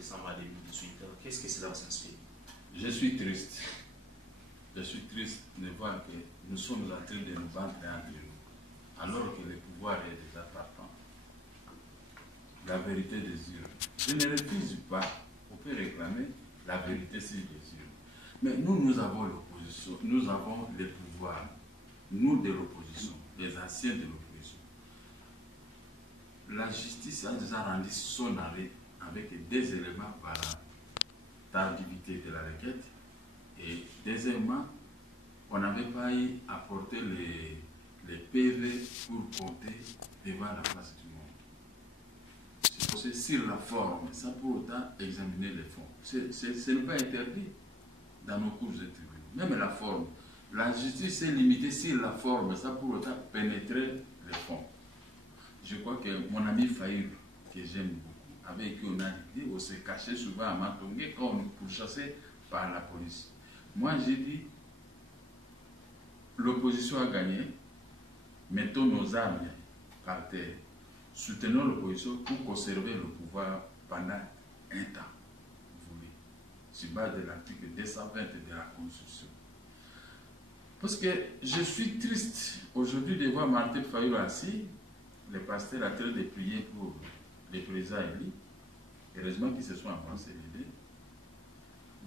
décembre à 2018. Qu'est-ce que cela s'inspire? Je suis triste. Je suis triste de voir que nous sommes en train de nous battre entre nous, alors que le pouvoir est déjà partant. La vérité des urnes. Je ne refuse pas. On peut réclamer la vérité sur les urnes. Mais nous avons l'opposition, nous avons le pouvoir, nous de l'opposition, les anciens de l'opposition. La justice a déjà rendu son arrêt avec des éléments par la tardivité de la requête. Et deuxièmement, on n'avait pas eu à porter les PV pour compter devant la place du monde. C'est sur la forme, sans pour autant examiner les fonds. Ce n'est pas interdit dans nos cours de tribunal. Même la forme. La justice est limitée sur la forme, sans pour autant pénétrer les fonds. Je crois que mon ami Faïr, que j'aime beaucoup, avec qui on a dit, on se cachait souvent à Matongé quand on nous pourchassait par la police. Moi, j'ai dit, l'opposition a gagné, mettons nos armes par terre, soutenons l'opposition pour conserver le pouvoir pendant un temps voulu, sur base de l'article 220 de la Constitution. Parce que je suis triste aujourd'hui de voir Martin Fayulu assis, le pasteur a train de prier pour le président Eli, heureusement qu'ils se sont avancés les deux,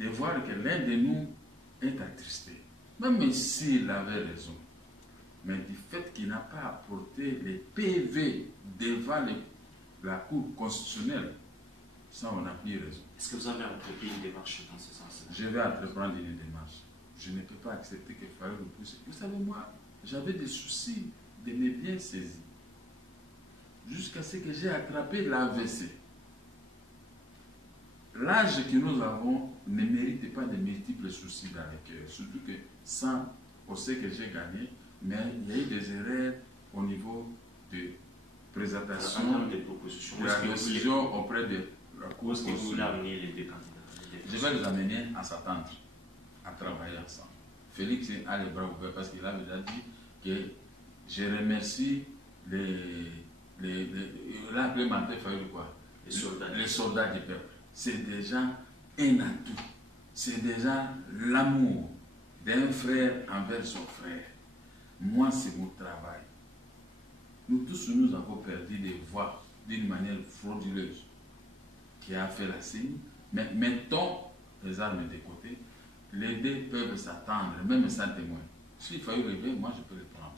de voir que l'un de nous est attristé, même s'il avait raison, mais du fait qu'il n'a pas apporté les PV devant la Cour constitutionnelle, ça on n'a plus raison. Est-ce que vous avez entrepris une démarche dans ce sens? Je vais entreprendre une démarche. Je ne peux pas accepter que Fayulu pousse. Vous savez, moi, j'avais des soucis de mes biens saisis, jusqu'à ce que j'ai attrapé l'AVC. L'âge que nous avons ne mérite pas de multiples soucis dans le cœur. Surtout que sans, on sait que j'ai gagné, mais il y a eu des erreurs au niveau de présentation des propositions, de la décision auprès de la Cour constitutionnelle. Est-ce que vous voulez constitutionnelle. amener les deux candidats? Je vais les amener à s'attendre, à travailler ensemble. Félix a les bras ouverts parce qu'il a déjà dit que je remercie là, appelé Martin Fayulu quoi? Les soldats du peuple. C'est déjà un atout. C'est déjà l'amour d'un frère envers son frère. Moi, c'est mon travail. Nous tous, nous avons perdu des voix d'une manière frauduleuse qui a fait la signe. Mais mettons les armes de côté. Les deux peuvent s'attendre, même sans témoin. S'il fallait lever, moi, je peux les prendre.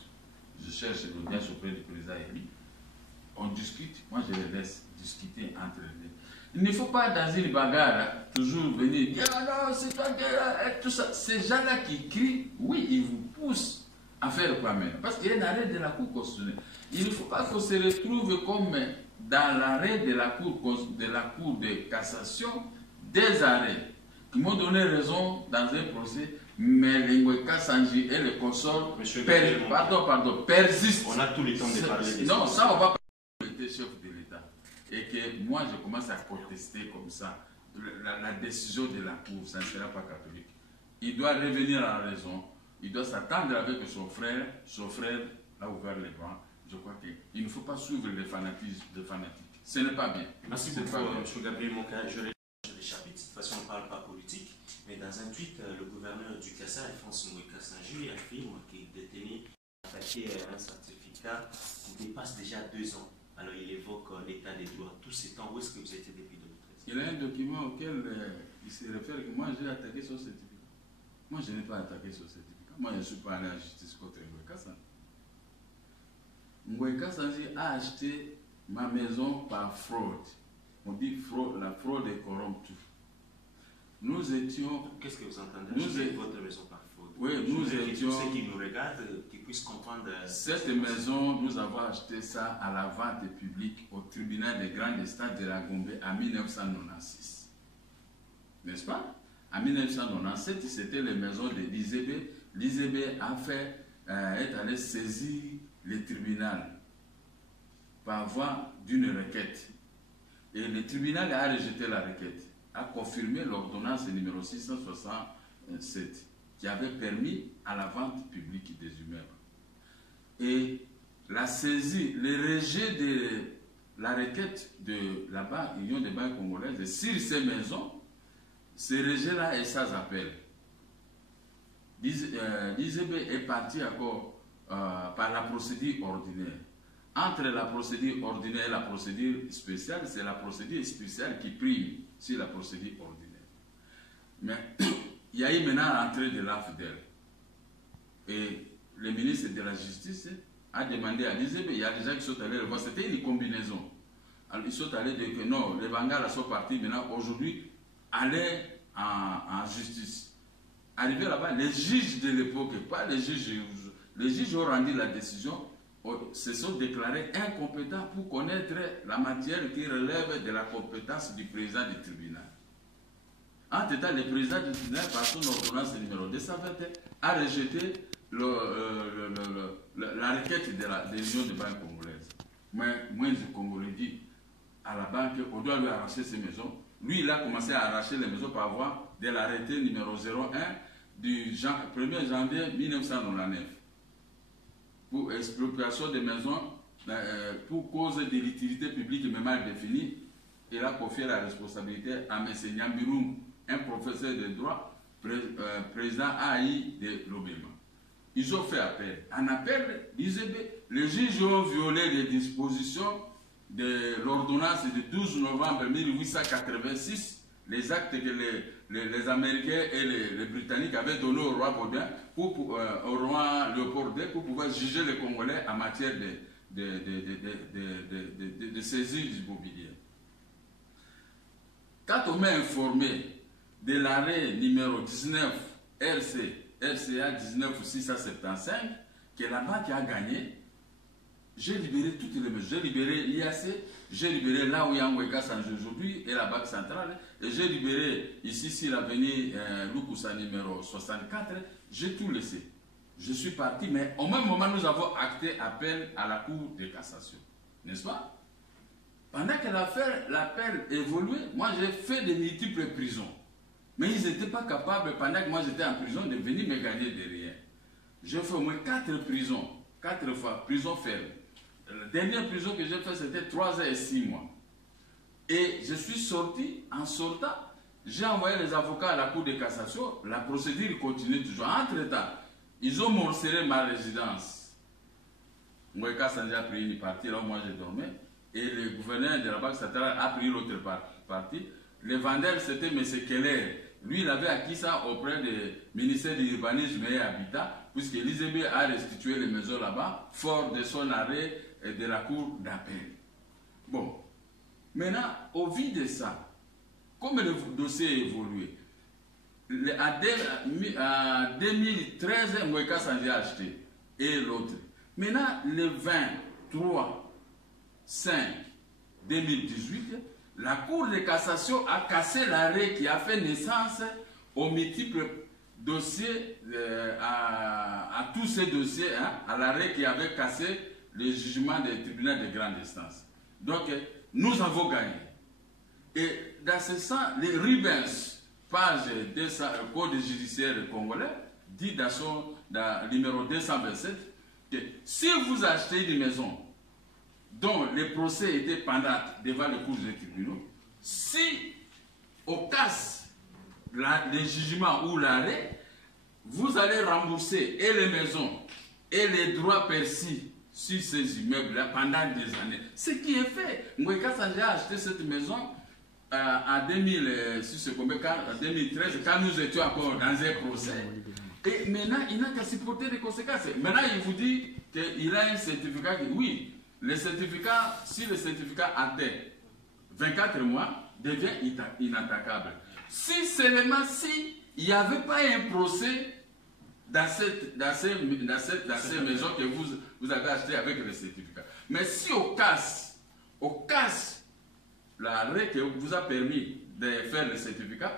Je cherche l'audience auprès du président Eli. On discute, moi, je les laisse discuter entre les deux. Il ne faut pas, dans une bagarre, toujours venir dire « Ah non, c'est toi qui es tout ça ». Ces gens-là qui crient, oui, ils vous poussent à faire quoi même. Parce qu'il y a un arrêt de la Cour constitutionnelle. Il ne faut pas qu'on se retrouve comme dans l'arrêt de la Cour de cassation, des arrêts qui m'ont donné raison dans un procès, mais Lingweka Sanji et le consort persistent. On a tout le temps de parler. Non, ça on va pas être chef de l'État. Et que moi je commence à protester comme ça. La décision de la Cour, ça ne sera pas catholique. Il doit revenir à la raison. Il doit s'attendre avec son frère. Son frère a ouvert les bras. Je crois qu'il ne faut pas suivre les fanatismes des fanatiques. Ce n'est pas bien. Merci beaucoup, M. Gabriel Monka. Je les chapitres. De toute façon, on ne parle pas politique. Mais dans un tweet, le gouverneur du Kassa, Alphonse Ngweka Sanji, affirme qu'il détenait attaqué un certificat qui dépasse déjà 2 ans. Alors il évoque l'état des droits. Tous ces temps, où est-ce que vous étiez depuis 2013? Il y a un document auquel il se réfère que moi j'ai attaqué son certificat. Moi je n'ai pas attaqué son certificat. Moi je ne suis pas allé en justice contre Ngweka Sanji. Ngweka Sanji a acheté ma maison par fraude. On dit fraude, la fraude est corrompue. Nous étions. Qu'est-ce que vous entendez acheter votre maison par fraude? Oui, nous étions. Ceux qui nous regardent, qui puissent comprendre. Cette maison, nous avons acheté ça à la vente publique au tribunal des grandes instances de la Gombe en 1996. N'est-ce pas? En 1997, c'était les maisons de l'IZB. L'IZB a fait, est allé saisir le tribunal par voie d'une requête. Et le tribunal a rejeté la requête, a confirmé l'ordonnance numéro 667 qui avait permis à la vente publique des immeubles. Et la saisie, le rejet la requête de la Banque, Union des banques congolaises sur ces maisons, ce rejet-là est sans appel. L'IZB est parti encore par la procédure ordinaire. Entre la procédure ordinaire et la procédure spéciale, c'est la procédure spéciale qui prime sur la procédure ordinaire. Mais il y a eu maintenant l'entrée de l'AFDEL. Et le ministre de la Justice a demandé à l'IZB, il y a des gens qui sont allés le voir, c'était une combinaison. Alors ils sont allés dire que non, les Bangala sont partis maintenant, aujourd'hui, aller en justice. Arrivé là-bas, les juges de l'époque, pas les juges ont rendu la décision, se sont déclarés incompétents pour connaître la matière qui relève de la compétence du président du tribunal. Entre-temps, le président du tribunal, par son ordonnance numéro 221, a rejeté la requête de l'Union des banques congolaises. Mais moi, je Congolais dit à la banque, on doit lui arracher ses maisons. Lui, il a commencé à arracher les maisons par voie de l'arrêté numéro 01 du 1er janvier 1999 pour expropriation des maisons pour cause de l'utilité publique mais mal définie. Il a confié la responsabilité à M. Nyambirum, un professeur de droit, président AI de l'Obéma. Ils ont fait appel. En appel, les juges ont violé les dispositions de l'ordonnance du 12 novembre 1886, les actes que les Américains et les Britanniques avaient donnés au roi Baudouin, au roi Léopold II, pour pouvoir juger les Congolais en matière de saisie immobilière. Quand on m'a informé de l'arrêt numéro 19 RCA 19675, que la banque a gagné, j'ai libéré toutes les mesures. J'ai libéré l'IAC, j'ai libéré là où il y a Ngweka Sanjé aujourd'hui et la Banque centrale, et j'ai libéré ici sur l'avenue Lukusa numéro 64, j'ai tout laissé. Je suis parti, mais au même moment, nous avons acté appel à la Cour de cassation. N'est-ce pas? Pendant que l'appel évoluait, moi j'ai fait de multiples prisons. Mais ils n'étaient pas capables, pendant que moi j'étais en prison, de venir me gagner derrière. J'ai fait au moins 4 prisons, 4 fois, prison ferme. La dernière prison que j'ai faite, c'était 3 ans et 6 mois. Et je suis sorti, en sortant, j'ai envoyé les avocats à la Cour de cassation, la procédure continue toujours. Entre-temps, ils ont morcelé ma résidence. Ngweka Sanjé a pris une partie, là où moi je dormais, et le gouverneur de la Banque centrale a pris l'autre partie. Le vendeur, c'était M. Keller. Lui, il avait acquis ça auprès du ministère de l'Urbanisme et Habitat, puisque l'IZB a restitué les maisons là-bas, fort de son arrêt de la cour d'appel. Bon, maintenant, au vu de ça, comme le dossier a évolué, en 2013, Ngweka Sanjé a acheté, et l'autre. Maintenant, le 23/5/2018, la Cour de cassation a cassé l'arrêt qui a fait naissance aux multiples dossiers, à tous ces dossiers, hein, à l'arrêt qui avait cassé le jugement des tribunaux de grande instance. Donc, nous avons gagné. Et dans ce sens, les Rubens, page 200, Code judiciaire congolais, dit dans le numéro 227, que si vous achetez une maison dont le procès était pendant devant le cours des tribunaux, si au casse le jugement ou l'arrêt, vous allez rembourser et les maisons et les droits perçus sur ces immeubles-là pendant des années. Ce qui est fait. Ngweka Sanjé a acheté cette maison en 2013, quand nous étions encore dans un procès. Et maintenant, il n'a qu'à supporter les conséquences. Maintenant, il vous dit qu'il a un certificat. Oui, le certificat, si le certificat atteint 24 mois, devient inattaquable. Si seulement si il n'y avait pas un procès dans ces maisons que vous avez achetées avec le certificat. Mais si au casse, l'arrêt qui vous a permis de faire le certificat,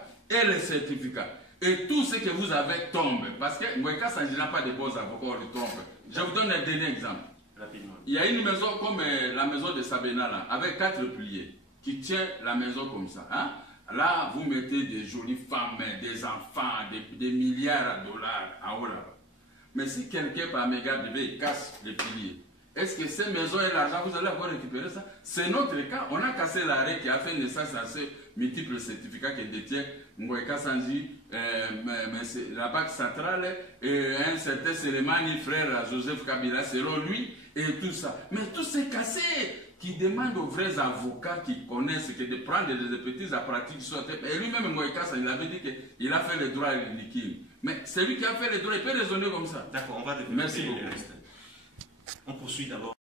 et tout ce que vous avez tombe, parce que Ngweka Sanjé n'a pas de bons avocats, on le trompe. Je vous donne un dernier exemple. Rapidement. Il y a une maison comme la maison de Sabena, là, avec 4 piliers, qui tient la maison comme ça. Hein? Là, vous mettez des jolies femmes, des enfants, des milliards de dollars en haut là-bas. Mais si quelqu'un par mégarde il casse les piliers, est-ce que ces maisons et l'argent, vous allez avoir récupéré ça? C'est notre cas. On a cassé l'arrêt qui a fait naissance à ces multiples certificats que détient Ngoïka Sanji, la Banque centrale, et un certain Sélémani, frère Joseph Kabila, selon lui, et tout ça. Mais tout s'est cassé. Qui demande aux vrais avocats qui connaissent que de prendre des petits apprentis qui sont... Et lui-même, Ngoïka Sanji, il avait dit qu'il a fait le droit liquide. Mais c'est lui qui a fait le droit, il peut raisonner comme ça. D'accord, on va développer. Merci beaucoup. On poursuit d'abord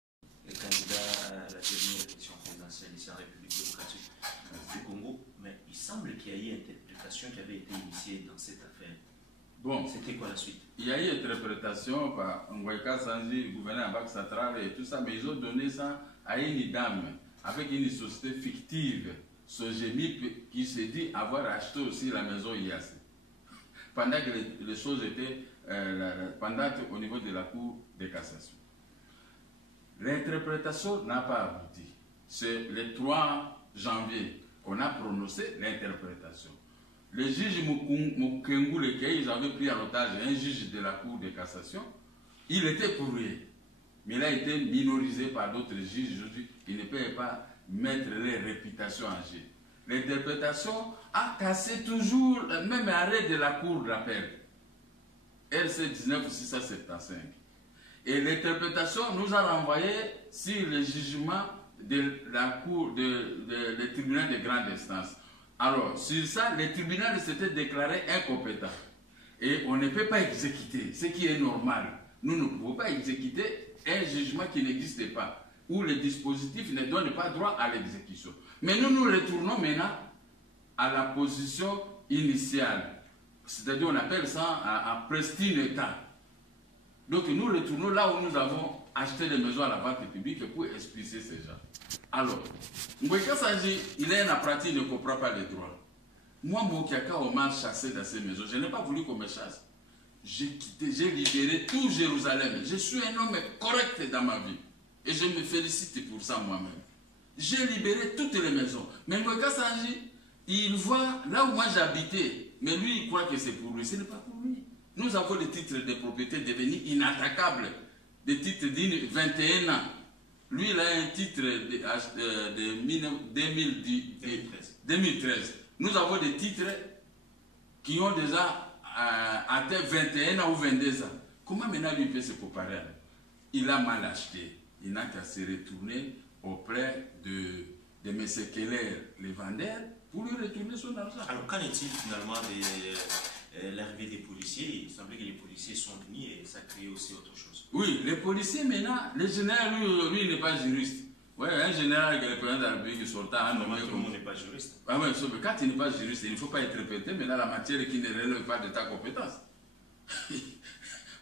les candidats à la dernière élection présidentielle ici en République démocratique du Congo, mais il semble qu'il y ait une interprétation qui avait été initiée dans cette affaire. Bon, c'était quoi la suite? Il y a eu une interprétation par Ngoïka Sanji, gouverneur de la Banque centrale et tout ça, mais ils ont donné ça à une dame avec une société fictive, Sogémip, qui s'est dit avoir acheté aussi la maison IAC. Pendant que les choses étaient pendantes au niveau de la Cour de cassation. L'interprétation n'a pas abouti. C'est le 3 janvier qu'on a prononcé l'interprétation. Le juge Mukengu Lekei, ils avaient pris en otage un juge de la Cour de cassation. Il était pour lui, mais il a été minorisé par d'autres juges aujourd'hui qui ne peuvent pas mettre leur réputation en jeu. L'interprétation a cassé toujours le même arrêt de la Cour d'appel, RC 19-675. Et l'interprétation nous a renvoyé sur le jugement de la Cour, le tribunal de grande instance. Alors, sur ça, le tribunal s'était déclaré incompétent. Et on ne peut pas exécuter, ce qui est normal. Nous ne pouvons pas exécuter un jugement qui n'existe pas, où le dispositif ne donne pas droit à l'exécution. Mais nous retournons maintenant à la position initiale. C'est-à-dire, on appelle ça un prestine état. Donc, nous retournons là où nous avons acheté des maisons à la banque publique pour expliquer ces gens. Alors, Ngoïka Sanji, il est un apprenti, il ne comprend pas les droits. Moi, Mokiaka, on m'a chassé dans ces maisons. Je n'ai pas voulu qu'on me chasse. J'ai quitté, j'ai libéré tout Jérusalem. Je suis un homme correct dans ma vie. Et je me félicite pour ça moi-même. J'ai libéré toutes les maisons. Mais Ngoïka Sanji, il voit là où moi j'habitais. Mais lui, il croit que c'est pour lui. Ce n'est pas pour lui. Nous avons des titres de propriété devenus inattaquables. Des titres d'une 21 ans. Lui, il a un titre de 2013. Nous avons des titres qui ont déjà atteint 21 ans ou 22 ans. Comment maintenant lui peut se comparer? Il a mal acheté. Il n'a qu'à se retourner auprès de M. Keller, le vendeur, pour lui retourner son argent. Alors, qu'en est-il finalement de l'arrivée des policiers? Il semblait que les policiers sont venus et ça crée aussi autre chose. Oui, les policiers maintenant, le général, lui il n'est pas juriste. Oui, un général qui est le président de la République sortant à nommer. Tout le monde n'est pas juriste. Ah oui, sauf que quand il n'est pas juriste, il ne faut pas interpréter mais dans la matière qui ne relève pas de ta compétence.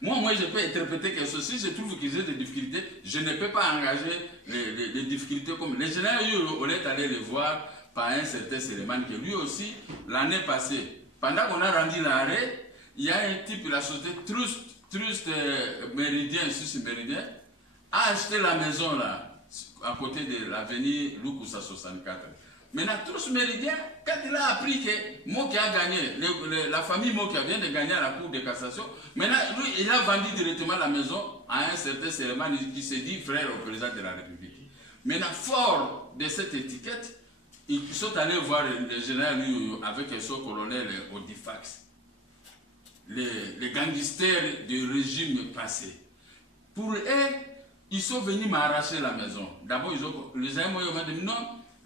Moi, je peux interpréter quelque chose. Si je trouve que j'ai des difficultés, je ne peux pas engager les difficultés comme. Le général, on est allé le voir par un certain Sélémani, que lui aussi, l'année passée, pendant qu'on a rendu l'arrêt, il y a un type, la société Trust Méridien, Suisse Méridien, a acheté la maison là, à côté de l'avenue Lukusa 64. Maintenant, Trust Méridien, quand il a appris que Moki a gagné, la famille Moki vient de gagner à la Cour de cassation, maintenant, lui, il a vendu directement la maison à un certain Sélémani qui s'est dit frère au président de la République. Maintenant, fort de cette étiquette, ils sont allés voir le général avec son colonel Odifax, les gangsters du régime passé. Pour eux, ils sont venus m'arracher la maison. D'abord, les amis m'ont dit non,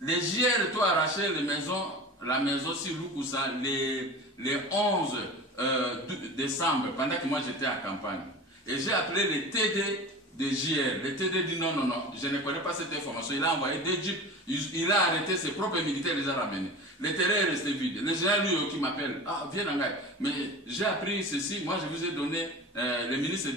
les JR t'ont arraché la maison sur Lukusa les 11 décembre, pendant que moi j'étais à campagne. Et j'ai appelé le TD de JR. Le TD dit non, je ne connais pas cette information. Il a envoyé des jeeps. Il a arrêté ses propres militaires, il les a ramenés. Le terrain est resté vide. Le général, lui, qui m'appelle, viens en gars. Mais j'ai appris ceci, moi je vous ai donné, le ministre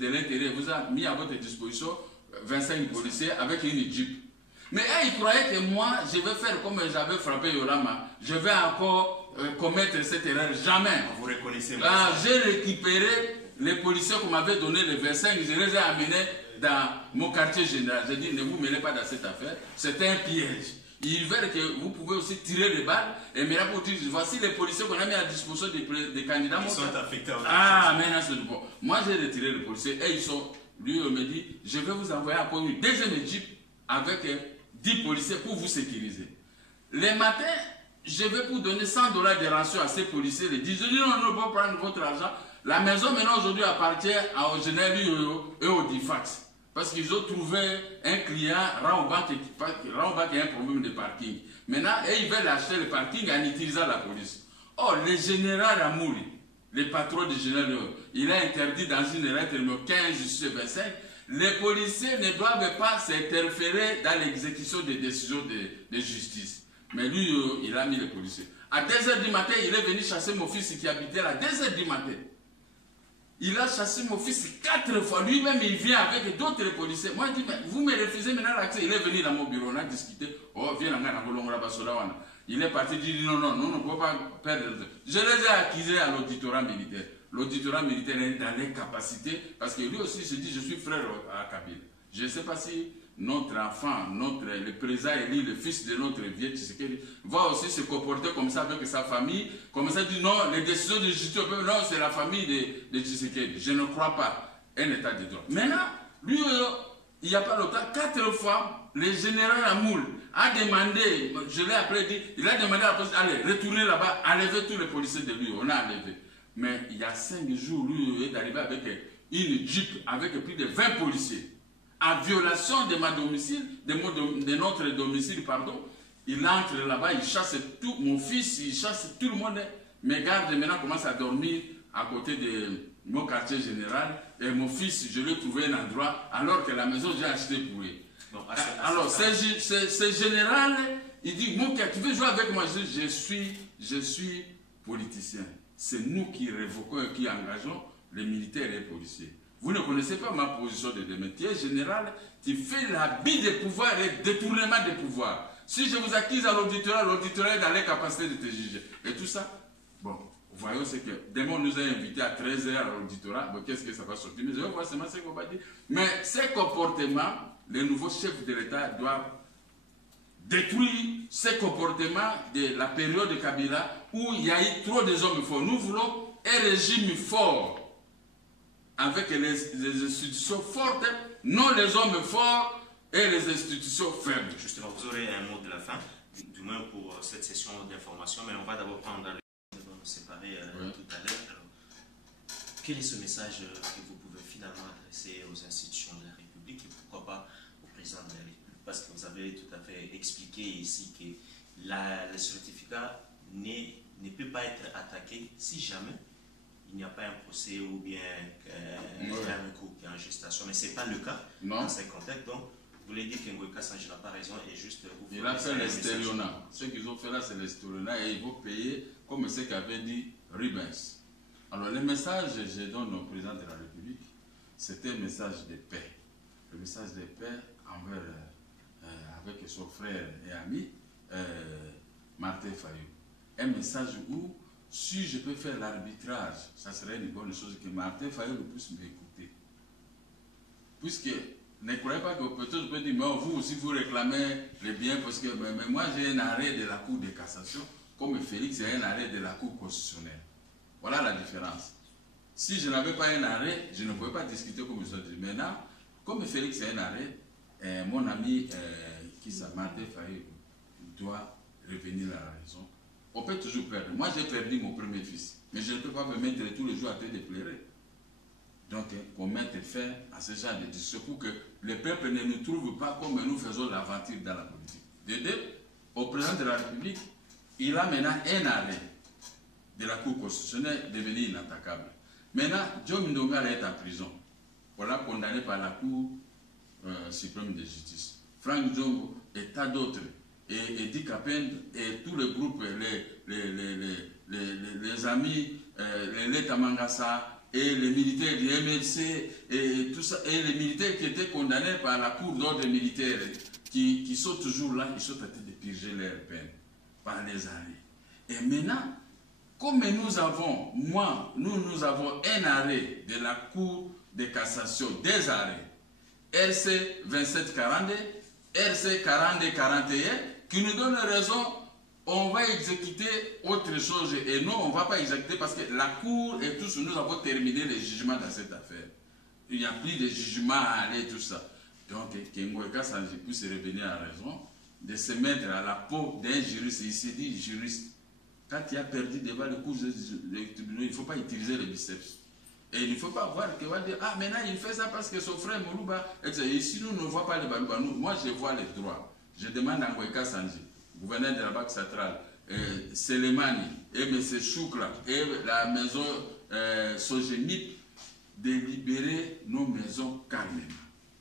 de l'Intérieur vous a mis à votre disposition 25 policiers avec une jeep. Mais il croyait que moi, je vais faire comme j'avais frappé Yorama. Je vais encore commettre cette erreur. Jamais. Vous reconnaissez moi. J'ai récupéré les policiers qu'on m'avait donné, les 25, je les ai amenés dans mon quartier général. J'ai dit, ne vous mêlez pas dans cette affaire, c'est un piège. Ils veulent que vous pouvez aussi tirer les balles. Et maintenant, pour dire, voici les policiers qu'on a mis à disposition des candidats. Ils sont affectés. Maintenant, c'est bon. Moi, j'ai retiré les policiers et lui me dit, je vais vous envoyer encore une deuxième jeep avec 10 policiers pour vous sécuriser. Les matins, je vais vous donner $100 de rançon à ces policiers. Ils disent, non, on ne peut pas prendre votre argent. La maison maintenant aujourd'hui appartient au général et au DIFAX. Parce qu'ils ont trouvé un client, Raobank, qui a un problème de parking. Maintenant, ils veulent acheter le parking en utilisant la police. Or, le général Amouri, le patron du général, il a interdit dans une lettre numéro 15/25, les policiers ne doivent pas s'interférer dans l'exécution des décisions de justice. Mais lui, il a mis les policiers. À 2 h du matin, il est venu chasser mon fils qui habitait là, à 2 h du matin. Il a chassé mon fils 4 fois. Lui-même, il vient avec d'autres policiers. Moi, je dis, mais vous me refusez maintenant l'accès. Il est venu dans mon bureau, on a discuté. Oh, viens là, il est parti, il dit, non, non, non, on ne peut pas perdre. Je les ai accusés à l'auditorat militaire. L'auditorat militaire est dans les capacités, parce que lui aussi se dit, je suis frère à Kabila. Je ne sais pas si notre enfant, le président élu, le fils de notre vieux Tshisekedi, va aussi se comporter comme ça avec sa famille, comme ça dit non, les décisions de justice, non, c'est la famille de Tshisekedi. Je ne crois pas un état de droit. Maintenant, lui, il n'y a pas longtemps, 4 fois, le général Amoul a demandé, je l'ai appelé, dit, il a demandé à la police, allez, retournez là-bas, enlevez tous les policiers de lui, on a enlevé. Mais il y a 5 jours, lui est arrivé avec une jeep avec plus de 20 policiers. En violation de ma domicile, de notre domicile, pardon, il entre là-bas, il chasse tout, mon fils, il chasse tout le monde. Mes gardes maintenant commencent à dormir à côté de mon quartier général. Et mon fils, je lui ai trouvé un endroit, alors que la maison, j'ai acheté pour lui. Bon, alors, ce général, il dit, mon gars, tu veux jouer avec moi? Je suis politicien. C'est nous qui révoquons et qui engageons les militaires et les policiers. Vous ne connaissez pas ma position de demain. Tu es général, tu fais l'habit des pouvoirs et détournement des pouvoirs. Si je vous accuse à l'auditorat est dans les capacités de te juger. Et tout ça, bon, voyons ce que demain on nous a invités à 13 h à l'auditorat. Bon, qu'est-ce que ça va sortir? Mais je vais voir seulement ce qu'on va dire. Mais ces comportements, les nouveaux chefs de l'État doivent détruire ces comportements de la période de Kabila où il y a eu trop de hommes forts. Nous voulons un régime fort, avec les institutions fortes, non les hommes forts et les institutions faibles. Justement, vous aurez un mot de la fin, du moins pour cette session d'information, mais on va d'abord prendre le temps de nous séparer tout à l'heure. Quel est ce message que vous pouvez finalement adresser aux institutions de la République et pourquoi pas au président de la République? Parce que vous avez tout à fait expliqué ici que le certificat ne peut pas être attaqué si jamais il n'y a pas un procès ou bien un recours qui est en gestation. Mais ce n'est pas le cas dans ces contextes. Donc, vous voulez dire qu'Ngoï Kassanji n'a pas raison et juste vous... Il a fait l'estérionnat. Ce qu'ils ont fait là, c'est l'estérionnat et ils vont payer comme ce qu'avait dit Rubens. Alors, le message que je donne au président de la République, c'était un message de paix. Le message de paix envers, avec son frère et ami, Martin Fayou. Un message où, si je peux faire l'arbitrage, ça serait une bonne chose que Martin Fayou puisse m'écouter. Puisque, ne croyez pas que peut-être je peux dire, mais vous aussi vous réclamez les biens, parce que mais moi j'ai un arrêt de la Cour de cassation, comme Félix a un arrêt de la Cour constitutionnelle. Voilà la différence. Si je n'avais pas un arrêt, je ne pouvais pas discuter comme je dis. Maintenant, comme Félix a un arrêt, mon ami qui s'appelle Martin Fayou doit revenir à la raison. On peut toujours perdre. Moi, j'ai perdu mon premier fils. Mais je ne peux pas me mettre tous les jours à train de pleurer. Donc, qu'on mette fin à ce genre de discours pour que le peuple ne nous trouve pas comme nous faisons l'aventure dans la politique. De deux, au président de la République, il a maintenant un arrêt de la Cour constitutionnelle devenu inattaquable. Maintenant, John Ndongala est en prison. On l'a condamné par la Cour suprême de justice. Frank Djongo et tas d'autres. Et Dick Kapend et tout le groupe, les amis, les Tamangasa et les militaires du MLC et tout ça, et les militaires qui étaient condamnés par la cour d'ordre militaire, qui sont toujours là, ils sont en train de purger leur peine par les arrêts. Et maintenant, comme nous avons un arrêt de la Cour de cassation, des arrêts, RC 2742, RC 4241, qui nous donne raison, on va exécuter autre chose. Et non, on ne va pas exécuter parce que la Cour et tous, nous avons terminé les jugements dans cette affaire. il n'y a plus de jugement à aller, tout ça. Donc, Kengoïka Sanji puisse revenir à raison, de se mettre à la peau d'un juriste. Il s'est dit juriste. Quand il a perdu devant le cours des tribunaux, il ne faut pas utiliser le biceps. Et il ne faut pas voir qu'il va dire, ah maintenant il fait ça parce que son frère Moulouba, et si nous ne voyons pas les Balouba, moi je vois les droits. Je demande à Ngoïka Sanji, gouverneur de la Banque centrale, Selemani et M. Choukra et la maison Sogenip de libérer nos maisons calmement.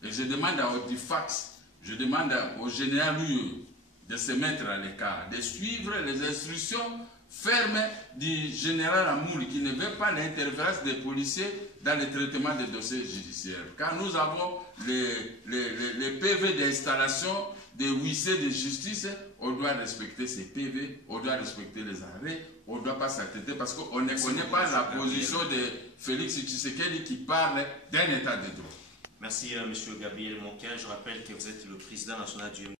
Et je demande à Audifax, je demande au général UE de se mettre à l'écart, de suivre les instructions fermes du général Amouli qui ne veut pas l'interférence des policiers dans le traitement des dossiers judiciaires. Quand nous avons les PV d'installation des huissiers de justice, on doit respecter ces PV, on doit respecter les arrêts, on ne doit pas s'attenter parce qu'on ne connaît pas la position de Félix Tshisekedi qui parle d'un état de droit. Merci, M. Gabriel Monquin. Je rappelle que vous êtes le président national du